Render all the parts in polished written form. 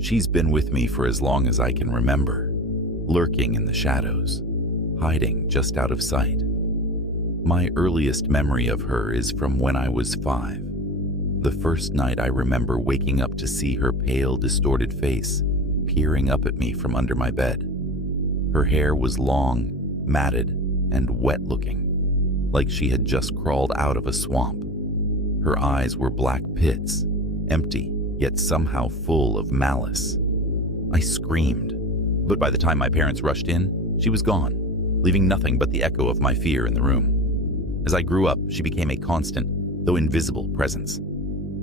She's been with me for as long as I can remember, lurking in the shadows, hiding just out of sight. My earliest memory of her is from when I was 5. The first night I remember waking up to see her pale, distorted face peering up at me from under my bed. Her hair was long, matted, and wet-looking, like she had just crawled out of a swamp. Her eyes were black pits, empty, yet somehow full of malice. I screamed, but by the time my parents rushed in, she was gone, leaving nothing but the echo of my fear in the room. As I grew up, she became a constant, though invisible, presence.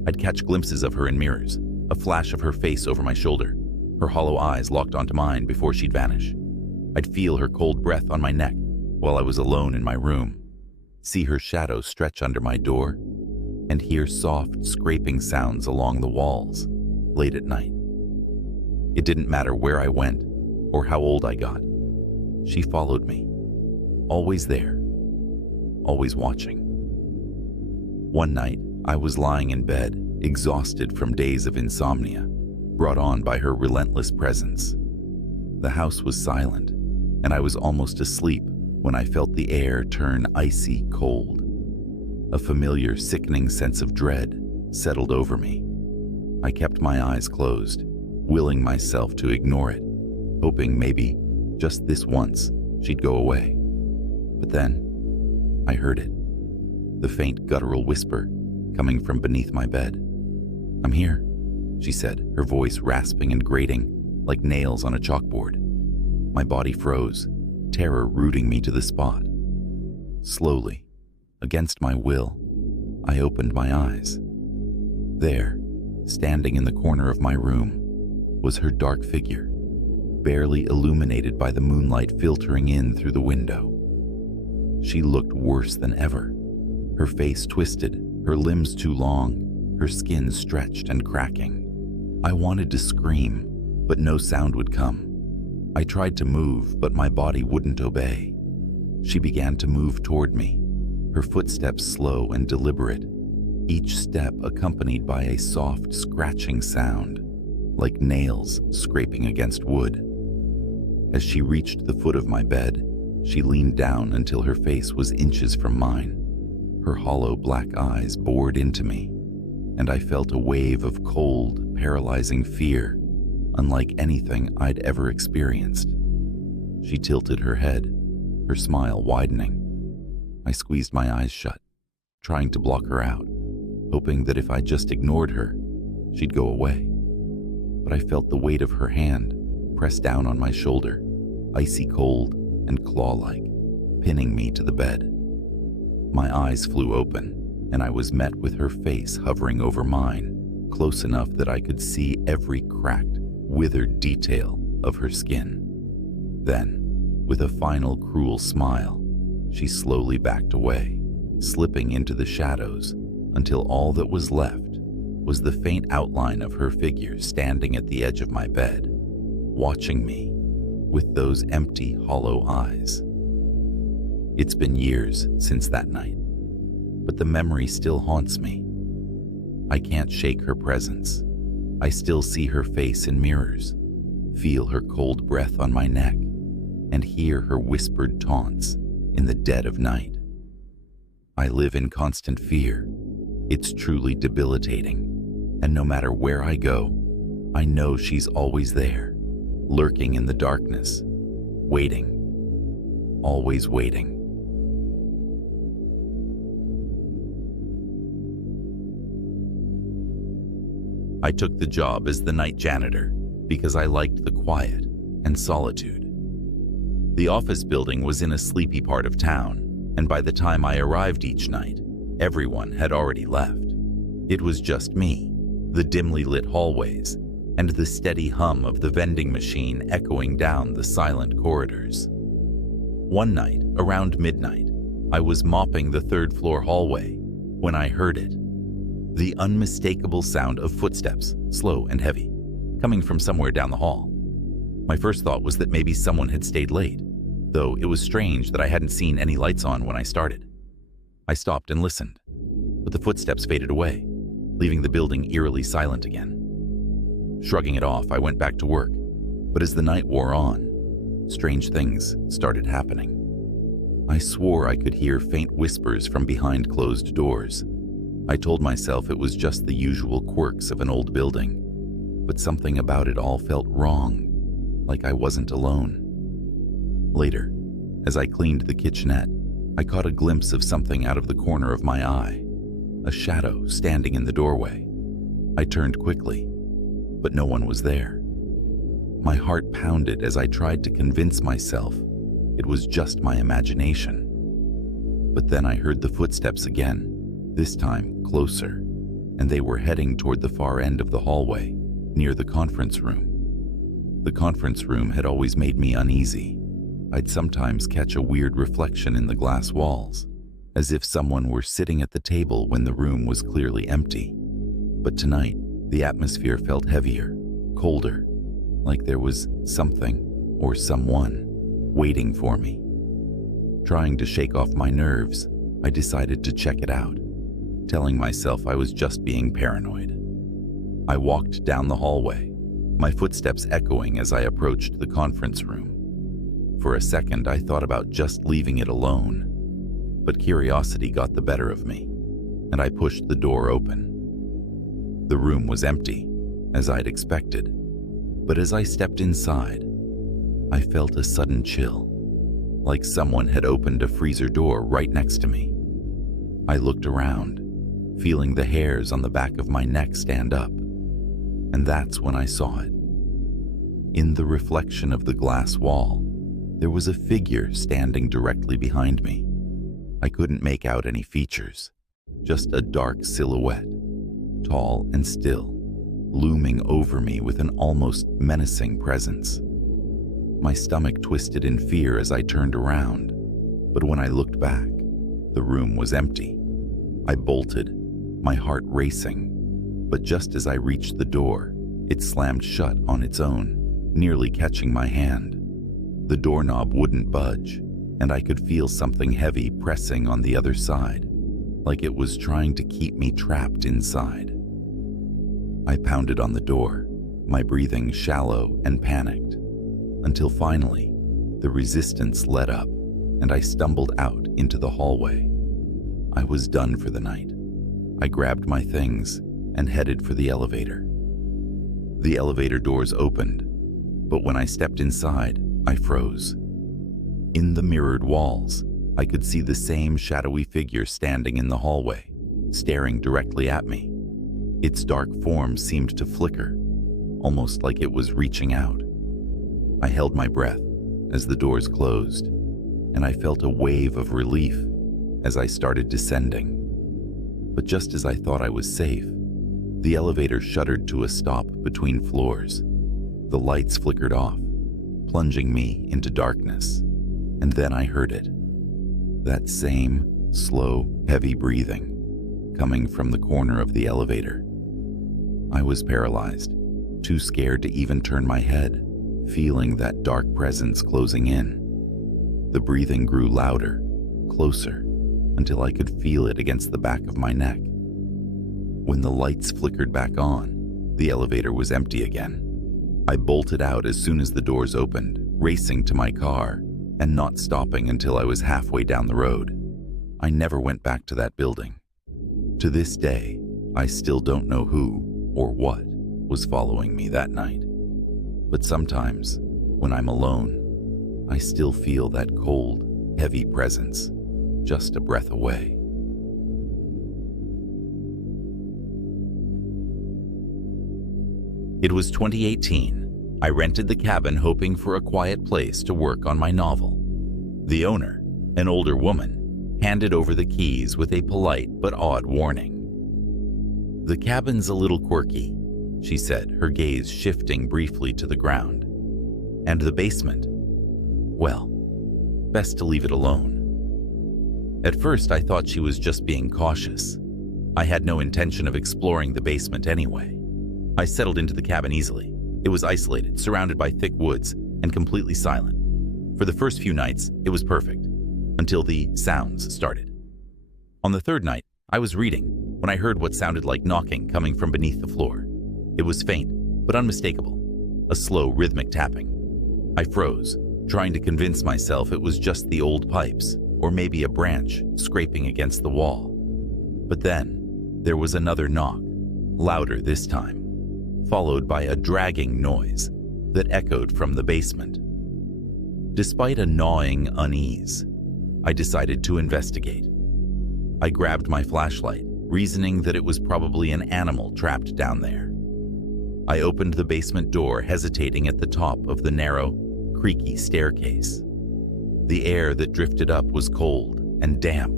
I'd catch glimpses of her in mirrors, a flash of her face over my shoulder, her hollow eyes locked onto mine before she'd vanish. I'd feel her cold breath on my neck while I was alone in my room, see her shadow stretch under my door, and hear soft, scraping sounds along the walls late at night. It didn't matter where I went or how old I got. She followed me, always there, always watching. One night, I was lying in bed, exhausted from days of insomnia, brought on by her relentless presence. The house was silent, and I was almost asleep when I felt the air turn icy cold. A familiar, sickening sense of dread settled over me. I kept my eyes closed, willing myself to ignore it, hoping maybe, just this once, she'd go away. But then, I heard it. The faint guttural whisper coming from beneath my bed. "I'm here," she said, her voice rasping and grating like nails on a chalkboard. My body froze, terror rooting me to the spot. Slowly, against my will, I opened my eyes. There, standing in the corner of my room, was her dark figure, barely illuminated by the moonlight filtering in through the window. She looked worse than ever, her face twisted, her limbs too long, her skin stretched and cracking. I wanted to scream, but no sound would come. I tried to move, but my body wouldn't obey. She began to move toward me, her footsteps slow and deliberate, each step accompanied by a soft, scratching sound, like nails scraping against wood. As she reached the foot of my bed, she leaned down until her face was inches from mine. Her hollow black eyes bored into me, and I felt a wave of cold, paralyzing fear, unlike anything I'd ever experienced. She tilted her head, her smile widening. I squeezed my eyes shut, trying to block her out, hoping that if I just ignored her, she'd go away. But I felt the weight of her hand press down on my shoulder, icy cold and claw-like, pinning me to the bed. My eyes flew open, and I was met with her face hovering over mine, close enough that I could see every cracked, withered detail of her skin. Then, with a final cruel smile, she slowly backed away, slipping into the shadows until all that was left was the faint outline of her figure standing at the edge of my bed, watching me with those empty, hollow eyes. It's been years since that night, but the memory still haunts me. I can't shake her presence. I still see her face in mirrors, feel her cold breath on my neck, and hear her whispered taunts in the dead of night. I live in constant fear. It's truly debilitating, and no matter where I go, I know she's always there, lurking in the darkness, waiting, always waiting. I took the job as the night janitor because I liked the quiet and solitude. The office building was in a sleepy part of town, and by the time I arrived each night, everyone had already left. It was just me, the dimly lit hallways, and the steady hum of the vending machine echoing down the silent corridors. One night, around midnight, I was mopping the third-floor hallway when I heard it. The unmistakable sound of footsteps, slow and heavy, coming from somewhere down the hall. My first thought was that maybe someone had stayed late, though it was strange that I hadn't seen any lights on when I started. I stopped and listened, but the footsteps faded away, leaving the building eerily silent again. Shrugging it off, I went back to work. But as the night wore on, strange things started happening. I swore I could hear faint whispers from behind closed doors. I told myself it was just the usual quirks of an old building, but something about it all felt wrong, like I wasn't alone. Later, as I cleaned the kitchenette, I caught a glimpse of something out of the corner of my eye, a shadow standing in the doorway. I turned quickly, but no one was there. My heart pounded as I tried to convince myself it was just my imagination. But then I heard the footsteps again, this time closer, and they were heading toward the far end of the hallway, near the conference room. The conference room had always made me uneasy. I'd sometimes catch a weird reflection in the glass walls, as if someone were sitting at the table when the room was clearly empty. But tonight, the atmosphere felt heavier, colder, like there was something or someone waiting for me. Trying to shake off my nerves, I decided to check it out, telling myself I was just being paranoid. I walked down the hallway, my footsteps echoing as I approached the conference room. For a second, I thought about just leaving it alone, but curiosity got the better of me, and I pushed the door open. The room was empty, as I'd expected, but as I stepped inside, I felt a sudden chill, like someone had opened a freezer door right next to me. I looked around, feeling the hairs on the back of my neck stand up, and that's when I saw it. In the reflection of the glass wall, there was a figure standing directly behind me. I couldn't make out any features, just a dark silhouette, tall and still, looming over me with an almost menacing presence. My stomach twisted in fear as I turned around, but when I looked back, the room was empty. I bolted, my heart racing, but just as I reached the door, it slammed shut on its own, nearly catching my hand. The doorknob wouldn't budge, and I could feel something heavy pressing on the other side, like it was trying to keep me trapped inside. I pounded on the door, my breathing shallow and panicked, until finally, the resistance let up, and I stumbled out into the hallway. I was done for the night. I grabbed my things and headed for the elevator. The elevator doors opened, but when I stepped inside, I froze. In the mirrored walls, I could see the same shadowy figure standing in the hallway, staring directly at me. Its dark form seemed to flicker, almost like it was reaching out. I held my breath as the doors closed, and I felt a wave of relief as I started descending. But just as I thought I was safe, the elevator shuddered to a stop between floors. The lights flickered off, plunging me into darkness, and then I heard it. That same slow, heavy breathing coming from the corner of the elevator. I was paralyzed, too scared to even turn my head, feeling that dark presence closing in. The breathing grew louder, closer, until I could feel it against the back of my neck. When the lights flickered back on, the elevator was empty again. I bolted out as soon as the doors opened, racing to my car and not stopping until I was halfway down the road. I never went back to that building. To this day, I still don't know who or what was following me that night. But sometimes, when I'm alone, I still feel that cold, heavy presence, just a breath away. It was 2018. I rented the cabin hoping for a quiet place to work on my novel. The owner, an older woman, handed over the keys with a polite but odd warning. "The cabin's a little quirky," she said, her gaze shifting briefly to the ground. "And the basement? Well, best to leave it alone." At first, I thought she was just being cautious. I had no intention of exploring the basement anyway. I settled into the cabin easily. It was isolated, surrounded by thick woods, and completely silent. For the first few nights, it was perfect, until the sounds started. On the third night, I was reading when I heard what sounded like knocking coming from beneath the floor. It was faint, but unmistakable, a slow, rhythmic tapping. I froze, trying to convince myself it was just the old pipes, or maybe a branch scraping against the wall. But then, there was another knock, louder this time, followed by a dragging noise that echoed from the basement. Despite a gnawing unease, I decided to investigate. I grabbed my flashlight, reasoning that it was probably an animal trapped down there. I opened the basement door, hesitating at the top of the narrow, creaky staircase. The air that drifted up was cold and damp,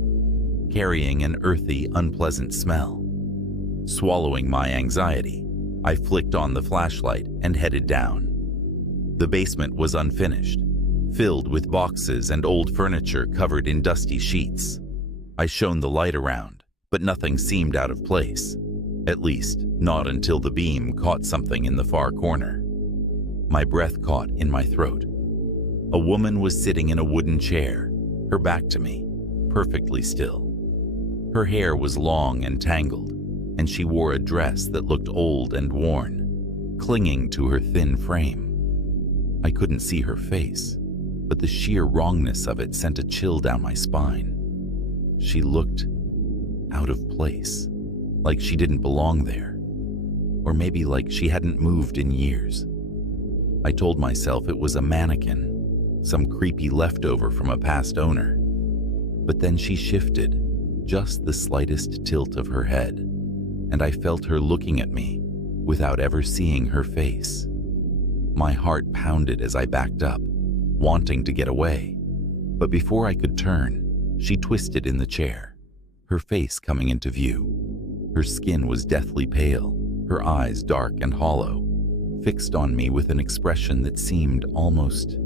carrying an earthy, unpleasant smell. Swallowing my anxiety, I flicked on the flashlight and headed down. The basement was unfinished, filled with boxes and old furniture covered in dusty sheets. I shone the light around, but nothing seemed out of place, at least not until the beam caught something in the far corner. My breath caught in my throat. A woman was sitting in a wooden chair, her back to me, perfectly still. Her hair was long and tangled, and she wore a dress that looked old and worn, clinging to her thin frame. I couldn't see her face, but the sheer wrongness of it sent a chill down my spine. She looked out of place, like she didn't belong there, or maybe like she hadn't moved in years. I told myself it was a mannequin, some creepy leftover from a past owner. But then she shifted, just the slightest tilt of her head, and I felt her looking at me without ever seeing her face. My heart pounded as I backed up, wanting to get away. But before I could turn, she twisted in the chair, her face coming into view. Her skin was deathly pale, her eyes dark and hollow, fixed on me with an expression that seemed almost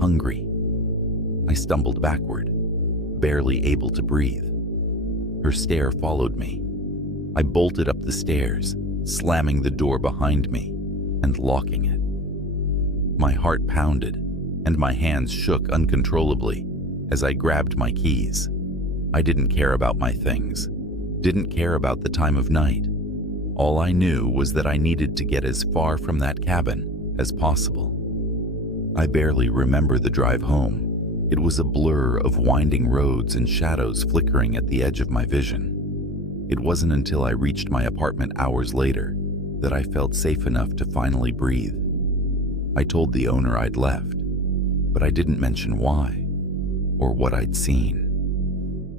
hungry. I stumbled backward, barely able to breathe. Her stare followed me. I bolted up the stairs, slamming the door behind me and locking it. My heart pounded, and my hands shook uncontrollably as I grabbed my keys. I didn't care about my things, didn't care about the time of night. All I knew was that I needed to get as far from that cabin as possible. I barely remember the drive home. It was a blur of winding roads and shadows flickering at the edge of my vision. It wasn't until I reached my apartment hours later that I felt safe enough to finally breathe. I told the owner I'd left, but I didn't mention why or what I'd seen.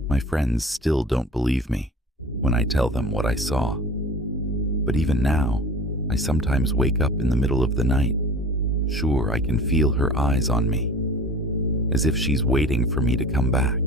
My friends still don't believe me when I tell them what I saw. But even now, I sometimes wake up in the middle of the night, sure I can feel her eyes on me, as if she's waiting for me to come back.